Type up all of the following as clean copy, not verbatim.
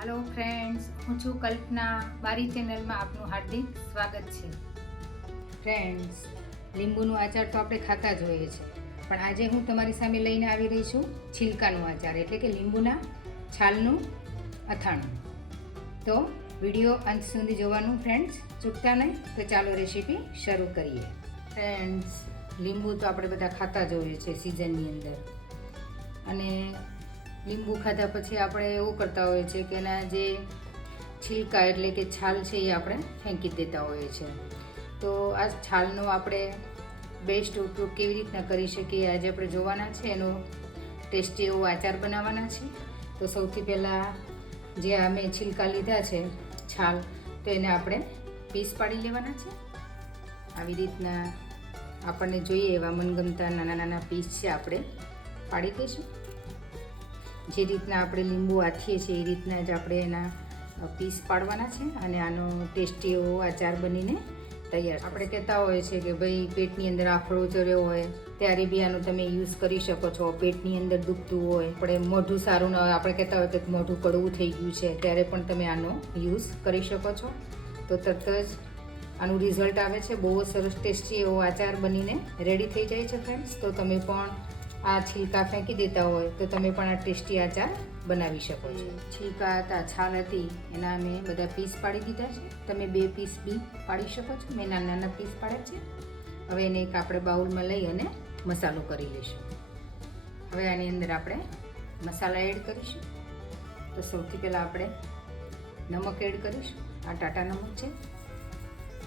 Hello friends, હું છું કલ્પના. મારી ચેનલમાં આપનું હાર્દિક સ્વાગત છે. ફ્રેન્ડ્સ, લીંબુનો આચાર તો આપણે ખાતા જ હોઈએ છીએ, પણ આજે હું તમારી સામે લઈને આવી રહી છું છિલકાનો આચાર, એટલે કે લીંબુના છાલનું અથાણું. તો વિડીયો અંત સુધી જોવાનું ફ્રેન્ડ્સ, ચૂકતા નહીં. તો ચાલો રેસીપી શરૂ કરીએ. ફ્રેન્ડ્સ, લીંબુ તો આપણે બધા ખાતા જ હોઈએ છીએ સિઝનની અંદર, અને લીંબુ ખાધા પછી આપણે એવું કરતા હોઈએ છીએ કે એના જે છિલકા એટલે કે છાલ છે એ આપણે ફેંકી દેતા હોઈએ છીએ. તો આ છાલનો આપણે બેસ્ટ ઉપયોગ કેવી રીતના કરી શકીએ આજે આપણે જોવાના છે. એનો ટેસ્ટી એવો આચાર બનાવવાના છે. તો સૌથી પહેલાં જે અમે છિલકા લીધા છે છાલ, તો એને આપણે પીસ પાડી લેવાના છે. આવી રીતના આપણને જોઈએ એવા મનગમતા નાના નાના પીસ છે આપણે પાડી દઈશું. જે રીતના આપણે લીંબુ આથીએ છીએ એ રીતના જ આપણે એના પીસ પાડવાના છે, અને આનો ટેસ્ટી એવો આચાર બનીને તૈયાર. આપણે કહેતા હોઈએ છીએ કે ભાઈ પેટની અંદર આફળો ચડ્યો હોય ત્યારે બી આનો તમે યુઝ કરી શકો છો. પેટની અંદર દુખતું હોય, આપણે મોઢું સારું ન હોય, આપણે કહેતા હોય કે મોઢું કડવું થઈ ગયું છે, ત્યારે પણ તમે આનો યુઝ કરી શકો છો. તો તરત જ આનું રિઝલ્ટ આવે છે. બહુ સરસ ટેસ્ટી એવો આચાર બનીને રેડી થઈ જાય છે ફ્રેન્ડ્સ. તો તમે પણ આ છિલકા ફેંકી દેતા હોય તો તમે પણ આ ટેસ્ટી આચાર બનાવી શકો છો. છિલકા હતા, છાલ હતી, એના મેં બધા પીસ પાડી દીધા છે. તમે 2 પીસ બી પાડી શકો છો. મેં નાના નાના પીસ પાડ્યા છે. હવે એને એક આપણે બાઉલમાં લઈ અને મસાલો કરી લઈશું. હવે આની અંદર આપણે મસાલા એડ કરીશું. તો સૌથી પહેલાં આપણે નમક એડ કરીશું. આ ટાટા નમક છે.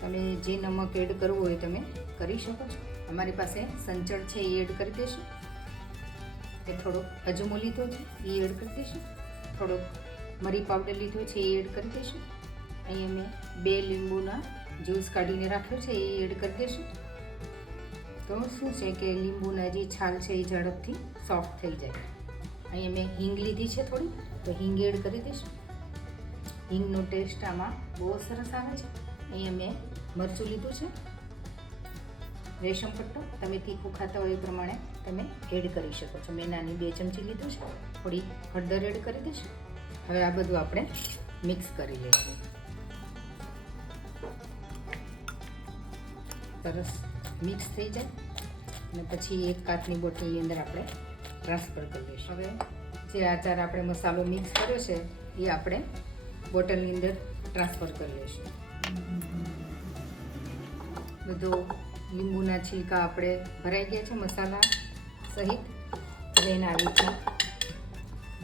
તમે જે નમક એડ કરવું હોય તમે કરી શકો છો. અમારી પાસે સંચળ છે એ એડ કરી દઈશું. એ થોડોક અજમો લીધો છે એ એડ કરી દઈશું. થોડોક મરી પાવડર લીધો છે એ એડ કરી દઈશું. અહીંયા મેં 2 લીંબુના જ્યુસ કાઢીને રાખ્યો છે એ એડ કરી દઈશું. તો શું છે કે લીંબુના જે છાલ છે એ ઝડપથી સોફ્ટ થઈ જાય. અહીંયા મેં હિંગ લીધી છે થોડી, તો હિંગ એડ કરી દઈશું. હિંગનો ટેસ્ટ આમાં બહુ સરસ આવે છે. અહીંયા મેં મરચું લીધું છે, રેશમ પટ્ટો. તમે તીખું ખાતા હોય એ પ્રમાણે તમે એડ કરી શકો છો. મેં નાની 2 ચમચી લીધું છે. થોડી હળદર એડ કરી દઈશું. હવે આ બધું આપણે મિક્સ કરી લઈશું. સરસ મિક્સ થઈ જાય અને પછી એક કાચની બોટલની અંદર આપણે ટ્રાન્સફર કરી દઈશું. હવે જે આચાર આપણે મસાલો મિક્સ કર્યો છે એ આપણે બોટલની અંદર ટ્રાન્સફર કરી લઈશું. બધો લીંબુના છિલકા આપણે ભરાઈ ગયા છે મસાલા સહિત. હવે એને આવી રીતના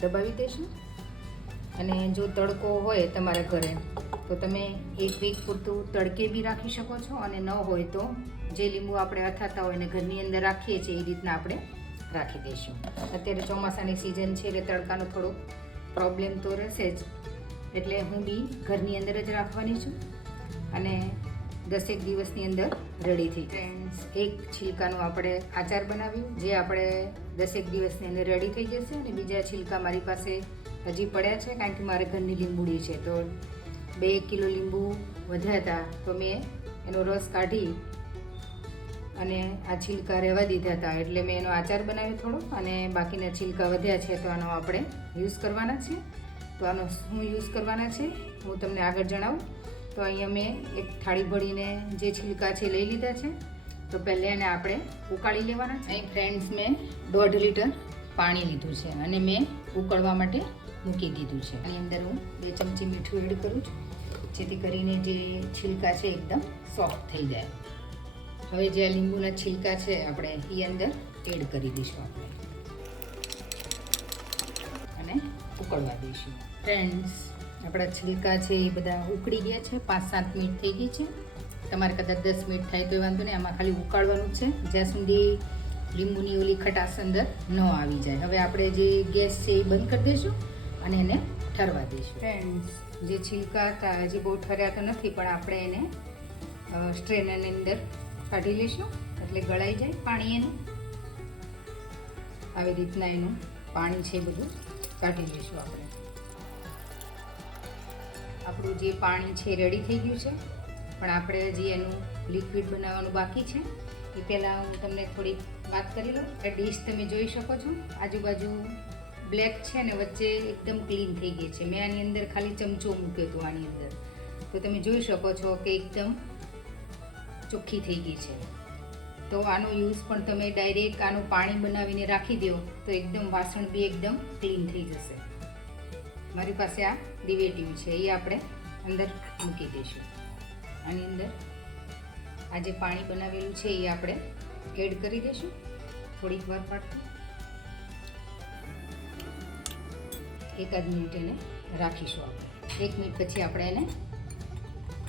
દબાવી દઈશું. અને જો તડકો હોય તમારા ઘરે તો તમે 1 વીક પૂરતું તડકે બી રાખી શકો છો, અને ન હોય તો જે લીંબુ આપણે અથાતા હોય એને ઘરની અંદર રાખીએ છીએ એ રીતના આપણે રાખી દઈશું. અત્યારે ચોમાસાની સિઝન છે એટલે તડકાનો થોડો પ્રોબ્લેમ તો રહેશે જ, એટલે હું બી ઘરની અંદર જ રાખવાની છું, અને 10 દિવસની અંદર રેડી થઈ. ફ્રેન્ડ્સ, એક છિલકાનું આપણે આચાર બનાવ્યું જે આપણે 10 દિવસની અંદર રેડી થઈ જશે. અને બીજા છિલકા મારી પાસે હજી પડ્યા છે, કારણ કે મારે ઘરની લીંબુડી છે. તો 2 કિલો લીંબુ વધ્યા હતા, તો મેં એનો રસ કાઢી અને આ છિલકા રહેવા દીધા હતા, એટલે મેં એનો આચાર બનાવ્યો થોડો. અને બાકીના છિલકા વધ્યા છે તો આનો આપણે યુઝ કરવાના છે. તો આનો શું યુઝ કરવાના છે હું તમને આગળ જણાવું. તો અહીંયા મેં એક થાળી ભરીને જે છિલકા છે લઈ લીધા છે. તો પહેલાં એને આપણે ઉકાળી લેવાના છે. અહીં ફ્રેન્ડ્સ મેં 1.5 લીટર પાણી લીધું છે અને મેં ઉકળવા માટે મૂકી દીધું છે. આની અંદર હું 2 ચમચી મીઠું એડ કરું છું, જેથી કરીને જે છિલકા છે એકદમ સોફ્ટ થઈ જાય. હવે જે આ લીંબુના છિલકા છે આપણે એ અંદર એડ કરી દઈશું આપણે, અને ઉકળવા દઈશું. ફ્રેન્ડ્સ, આપણા છિલકા છે એ બધા ઉકળી ગયા છે. 5-7 મિનિટ થઈ ગઈ છે. તમારે કદાચ 10 મિનિટ થાય તો વાંધો નહીં. આમાં ખાલી ઉકાળવાનું છે જ્યાં સુધી લીંબુની ઓલી ખટાશ અંદર ન આવી જાય. હવે આપણે જે ગેસ છે એ બંધ કરી દઈશું અને એને ઠરવા દઈશું. ફ્રેન્ડ્સ, જે છિલકા હતા હજી બહુ ઠર્યા તો નથી, પણ આપણે એને સ્ટ્રેનરની અંદર કાઢી લઈશું એટલે ગળાઈ જાય પાણી એનું. આવી રીતના એનું પાણી છે બધું કાઢી લઈશું આપણે. આપણું જે પાણી છે રેડી થઈ ગયું છે, પણ આપણે હજી એનું લિક્વિડ બનાવવાનું બાકી છે. એ પહેલાં હું તમને થોડીક વાત કરી લઉં. ડીશ તમે જોઈ શકો છો, આજુબાજુ બ્લેક છે ને વચ્ચે એકદમ ક્લીન થઈ ગઈ છે. મેં આની અંદર ખાલી ચમચો મૂક્યો હતો આની અંદર, તો તમે જોઈ શકો છો કે એકદમ ચોખ્ખી થઈ ગઈ છે. તો આનો યુઝ પણ તમે ડાયરેક્ટ આનું પાણી બનાવીને રાખી દો તો એકદમ વાસણ બી એકદમ ક્લીન થઈ જશે. મારી પાસે આ રિલેટિવ છે, એ આપણે અંદર મૂકી દઈશું. આની અંદર આ જે પાણી બનાવેલું છે એ આપણે એડ કરી દઈશું થોડીક વાર પાડતું. એકાદ મિનિટ એને રાખીશું આપણે. 1 મિનિટ પછી આપણે એને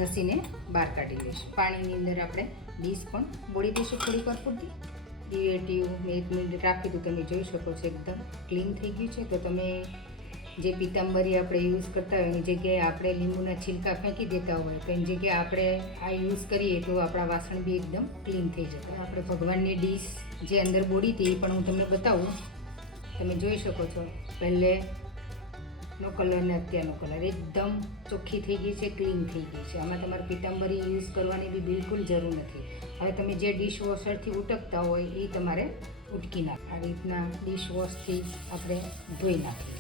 ઘસીને બહાર કાઢી લઈશું. પાણીની અંદર આપણે ડીશ પણ બોળી દઈશું થોડીક વાર પૂરતી. રિલેટિવ મેં 1 મિનિટ રાખી તો તમે જોઈ શકો છો એકદમ ક્લીન થઈ ગયું છે. તો તમે જે પિત્તાંબરી આપણે યુઝ કરતા હોય એની જગ્યાએ આપણે લીંબુના છિલકા ફેંકી દેતા હોય તો એની જગ્યાએ આપણે આ યુઝ કરીએ તો આપણા વાસણ બી એકદમ ક્લીન થઈ જતા. આપણે ભગવાનની ડીશ જે અંદર બોળી હતી એ પણ હું તમને બતાવું. તમે જોઈ શકો છો પહેલેનો કલર ને અત્યારનો કલર એકદમ ચોખ્ખી થઈ ગઈ છે, ક્લીન થઈ ગઈ છે. આમાં તમારે પિત્તાંબરી યુઝ કરવાની બી બિલકુલ જરૂર નથી. હવે તમે જે ડિશવોશરથી ઉટકતા હોય એ તમારે ઉટકી નાખો. આ રીતના ડિશવોશથી આપણે ધોઈ નાખીએ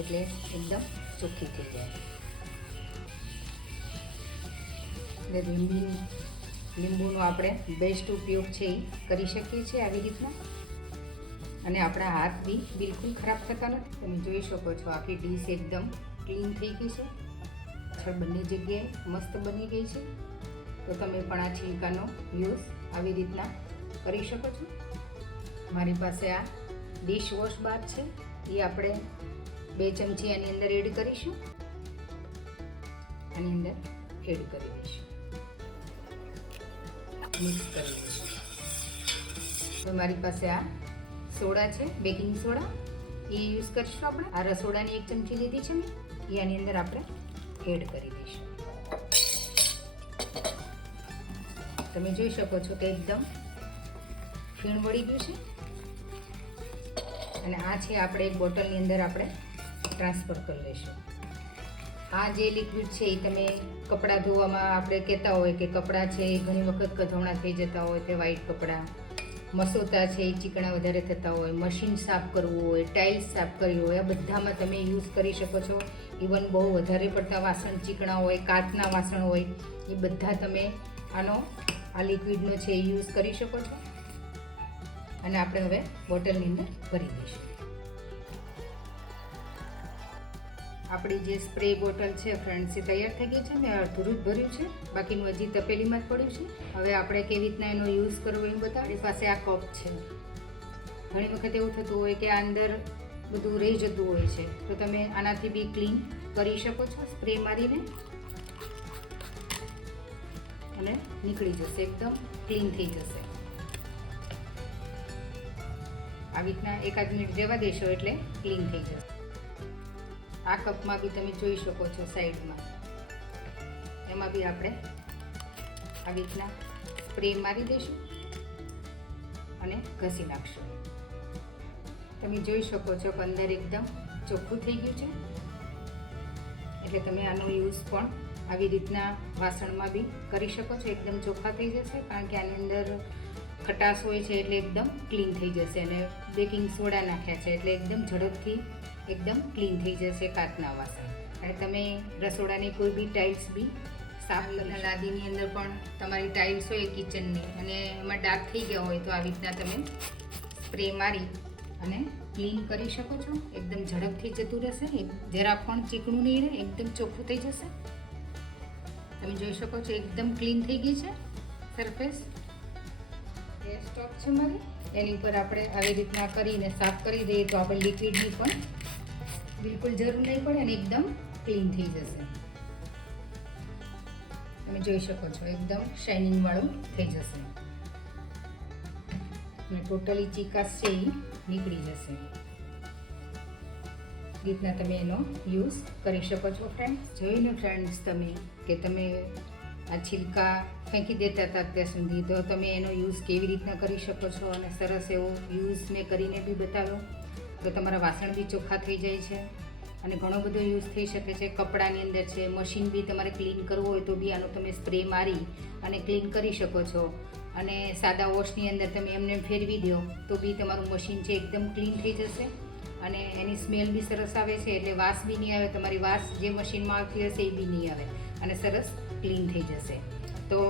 એટલે એકદમ ચોખ્ખી થઈ જાય. લીંબુનો આપણે બેસ્ટ ઉપયોગ છે એ કરી શકીએ છીએ આવી રીતના, અને આપણા હાથ બી બિલકુલ ખરાબ થતા નથી. તમે જોઈ શકો છો આખી ડીશ એકદમ ક્લીન થઈ ગઈ છે. છળ બંને જગ્યાએ મસ્ત બની ગઈ છે. તો તમે પણ આ છિલકાનો યુઝ આવી રીતના કરી શકો છો. મારી પાસે આ ડિશ વોશ બાર છે, એ આપણે 2 ચમચી આની અંદર એડ કરીશું. આની અંદર એડ કરી દઈશું, મિક્સ કરી દઈશું. તો મારી પાસે આ સોડા છે, બેકિંગ સોડા, એ યુઝ કરીશું આપણે. આ રસોડાની 1 ચમચી લીધી છે મેં, એ આની અંદર આપણે એડ કરી દઈશું. તમે જોઈ શકો છો કે એકદમ ફીણ વળી ગયું છે. અને આ છે આપણે એક બોટલની અંદર આપણે ટ્રાન્સફર કરી લઈશું. આ જે લિક્વિડ છે એ તમે કપડાં ધોવામાં આપણે કહેતા હોય કે કપડાં છે એ ઘણી વખત કધવણા થઈ જતા હોય, તે વ્હાઈટ કપડાં, મસોતા છે એ ચીકણા વધારે થતા હોય, મશીન સાફ કરવું હોય, ટાઇલ્સ સાફ કરવી હોય, આ બધામાં તમે યુઝ કરી શકો છો. ઇવન બહુ વધારે પડતા વાસણ ચીકણા હોય, કાચના વાસણ હોય, એ બધા તમે આનો આ લિક્વિડનો છે એ યુઝ કરી શકો છો. અને આપણે હવે બોટલની અંદર ભરી દઈશું. આપણી જે સ્પ્રે બોટલ છે ફ્રેન્ડ્સ એ તૈયાર થઈ ગઈ છે. મેં અડધું જ ભર્યું છે, બાકીનું હજી તપેલીમાં જ પડ્યું છે. હવે આપણે કેવી રીતના એનો યુઝ કરવો એ બતાવો. આપણી પાસે આ કપ છે. ઘણી વખત એવું થતું હોય કે આ અંદર બધું રહી જતું હોય છે, તો તમે આનાથી બી ક્લીન કરી શકો છો સ્પ્રે મારીને, અને નીકળી જશે, એકદમ ક્લીન થઈ જશે. આવી રીતના એકાદ મિનિટ રહેવા દેશો એટલે ક્લીન થઈ જશે. આ કપમાં બી તમે જોઈ શકો છો સાઈડમાં, એમાં બી આપણે આવી રીતના સ્પ્રે મારી દઈશું અને ઘસી નાખશું. તમે જોઈ શકો છો કે અંદર એકદમ ચોખ્ખું થઈ ગયું છે. એટલે તમે આનો યુઝ પણ આવી રીતના વાસણમાં બી કરી શકો છો. એકદમ ચોખ્ખા થઈ જશે, કારણ કે આની અંદર ખટાશ હોય છે એટલે એકદમ ક્લીન થઈ જશે. અને બેકિંગ સોડા નાખ્યા છે એટલે એકદમ ઝડપથી એકદમ ક્લીન થઈ જશે કાચના વાસણ. અને તમે રસોડાની કોઈ બી ટાઇલ્સ બી સાફ કરી, લાદીની અંદર પણ તમારી ટાઇલ્સ હોય કિચનની અને એમાં ડાર્ક થઈ ગયા હોય તો આવી રીતના તમે સ્પ્રે મારી અને ક્લીન કરી શકો છો. એકદમ ઝડપથી જતું રહેશે, જરા પણ ચીકણું નહીં રહે, એકદમ ચોખ્ખું થઈ જશે. તમે જોઈ શકો છો એકદમ ક્લીન થઈ ગઈ છે સરફેસ. એ સ્ટોક છે મારી, એની ઉપર આપણે આવી રીતના કરીને સાફ કરી દઈએ તો આપણે લિક્વિડની પણ બિલકુલ જરૂર નહીં પડે અને એકદમ ક્લીન થઈ જશે. તમે જોઈ શકો છો એકદમ શાઇનિંગ વાળું થઈ જશે અને ટોટલી ચીકાશ છે એ નીકળી જશે. રીતના તમે એનો યુઝ કરી શકો છો ફ્રેન્ડ્સ. જોઈને ફ્રેન્ડ્સ તમે કે તમે આ છિલકા ફેંકી દેતા હતા અત્યાર સુધી, તો તમે એનો યુઝ કેવી રીતના કરી શકો છો. અને સરસ એવો યુઝ મેં કરીને બી બતાવ્યો, તો તમારા વાસણ બી ચોખ્ખા થઈ જાય છે અને ઘણો બધો યુઝ થઈ શકે છે. કપડાની અંદર છે, મશીન બી તમારે ક્લીન કરવું હોય તો બી આનો તમે સ્પ્રે મારી અને ક્લીન કરી શકો છો. અને સાદા વોશની અંદર તમે એમને ફેરવી દો તો બી તમારું મશીન છે એકદમ ક્લીન થઈ જશે. અને એની સ્મેલ બી સરસ આવે છે, એટલે વાસ બી નહીં આવે. તમારી વાસ જે મશીનમાં આવતી હશે એ બી નહીં આવે અને સરસ ક્લીન થઈ જશે. તો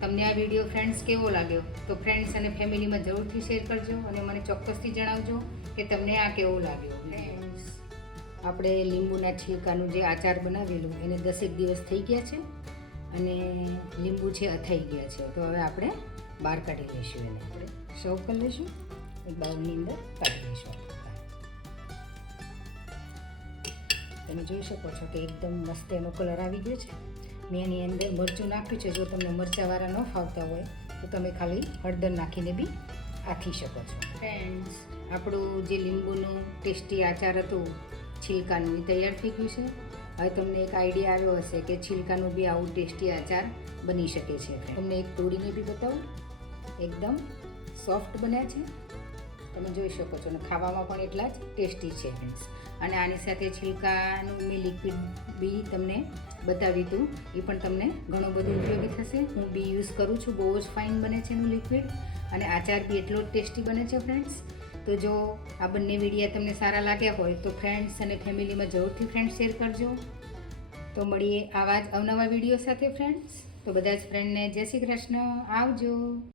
તમને આ વિડીયો ફ્રેન્ડ્સ કેવો લાગ્યો તો ફ્રેન્ડ્સ અને ફેમિલીમાં જરૂરથી શેર કરજો અને મને ચોક્કસથી જણાવજો કે તમને આ કેવો લાગ્યો. ફ્રેન્ડ્સ, આપણે લીંબુના છીલકાનું જે આચાર બનાવેલું એને 10 દિવસ થઈ ગયા છે અને લીંબુ છે અથાઈ ગયા છે. તો હવે આપણે બહાર કાઢી લઈશું. એને આપણે સર્વ કરી લઈશું. એક બાઉલની અંદર કાઢી લઈશું. તમે જોઈ શકો છો કે એકદમ મસ્ત એનો કલર આવી ગયો છે. મેં એની અંદર મરચું નાખ્યું છે. જો તમને મરચાંવાળા ન ફાવતા હોય તો તમે ખાલી હળદર નાખીને બી આથી શકો છો. ફ્રેન્ડ્સ, આપણું જે લીંબુનું ટેસ્ટી આચાર હતું છીલકાનું એ તૈયાર થઈ ગયું છે. હવે તમને એક આઈડિયા આવ્યો હશે કે છીલકાનું બી આવું ટેસ્ટી આચાર બની શકે છે. તમને એક તોડીને બી બતાવું. એકદમ સોફ્ટ બન્યા છે, તમે જોઈ શકો છો, અને ખાવામાં પણ એટલા જ ટેસ્ટી છે ફ્રેન્ડ્સ. અને આની સાથે છીલકાનું મેં લિક્વિડ બી તમને બતાવ્યું હતું, એ પણ તમને ઘણું બધું ઉપયોગી થશે. હું બી યુઝ કરું છું. બહુ જ ફાઇન બને છે એનું લિક્વિડ અને આચાર બી એટલો જ ટેસ્ટી બને છે ફ્રેન્ડ્સ. તો જો આ બંને વિડીયા તમને સારા લાગ્યા હોય તો ફ્રેન્ડ્સ અને ફેમિલીમાં જરૂરથી ફ્રેન્ડ્સ શેર કરજો. તો મળીએ આવા જ અવનવા વિડીયો સાથે ફ્રેન્ડ્સ. તો બધા જ ફ્રેન્ડને જય શ્રી કૃષ્ણ. આવજો.